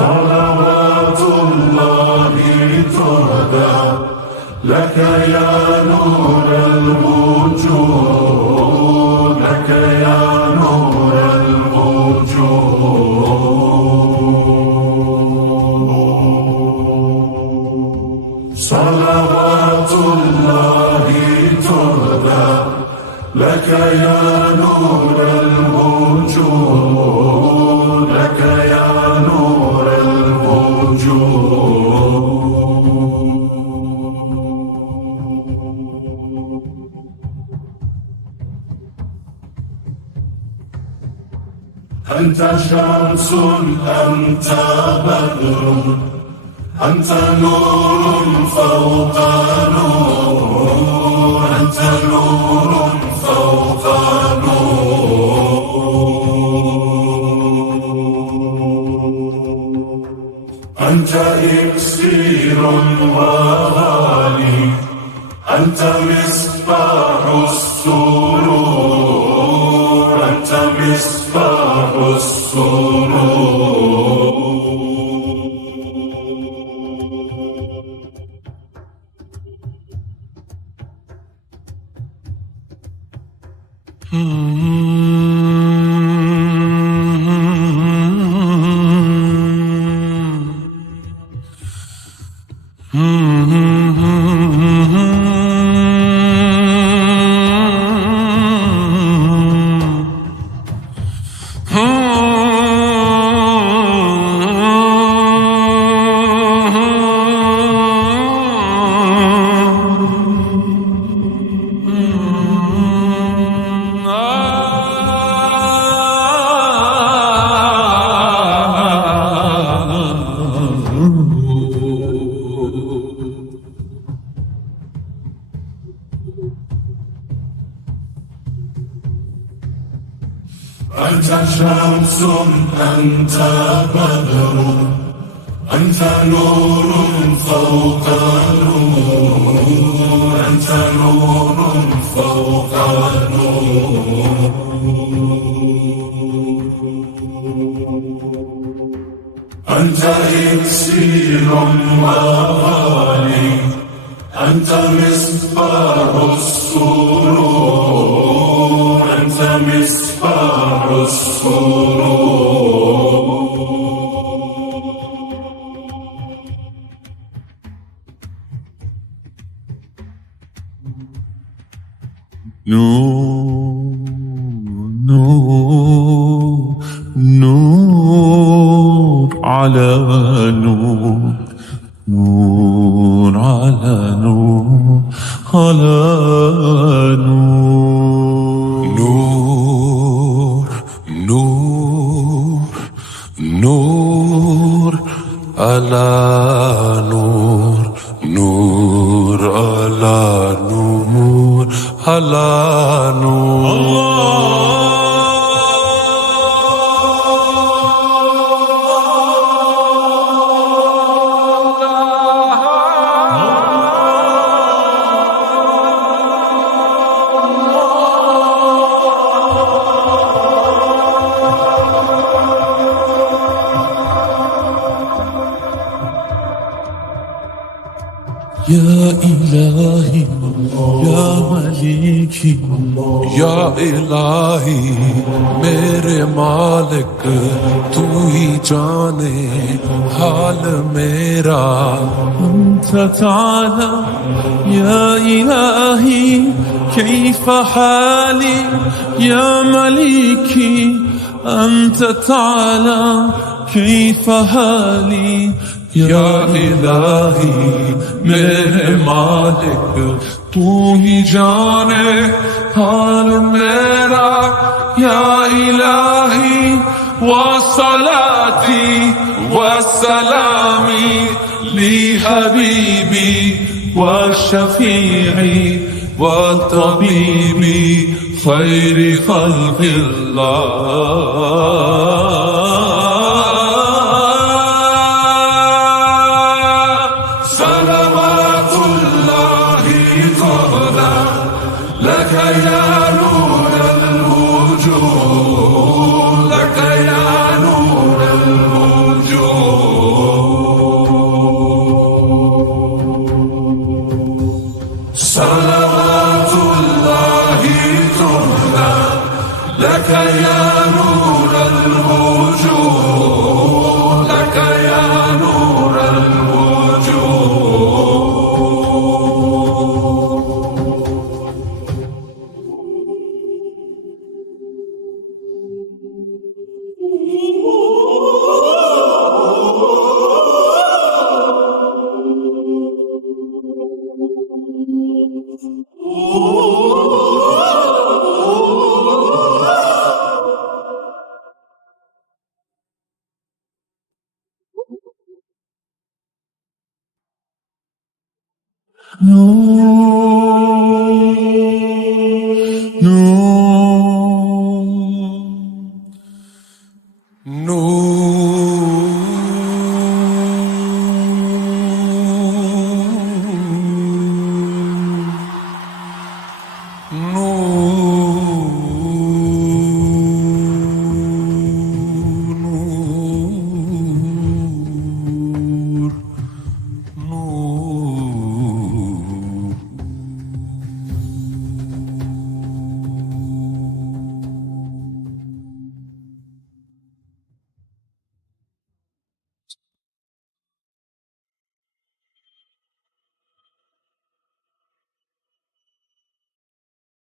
صلوات الله تهدى لك يا نور الوجود، لك يا نور الوجود. صلوات الله تهدى لك يا نور الوجود، لك يا نور الوجود. أنت شمس أنت بدر، أنت نور فوق نور، أنت نور فوق نور. أنت إكسير وغالي، أنت مصباح السرور، أنت مصباح السرور. أنت شمس أنت بدر، أنت نور فوق نور، أنت نور فوق نور. أنت إكسير وغالي، أنت مصباح السرور، أنت مصباح السرور. نور نور نور على نور، نور على نور على نور. نور نور نور على نور، نور على نور على نور. يا إلهي يا مليكي या इलाही मेरे मालिक तू ही जाने हाल मेरा أنت تعلم يا إلهي كيف حالي يا مليكي أنت تعلم كيف حالي يا إلهي मेरे मालिक तू ही जाने हाल मेरा या इलाही वसलाती वसलामी ली हबीबी वशफीई वतबीबी خير خلق الله صلوات الله طهرا لك يا نور الوجود لك يا نور الوجود صلوات الله طهرا لك يا نور الوجود لك يا نور الوجود نور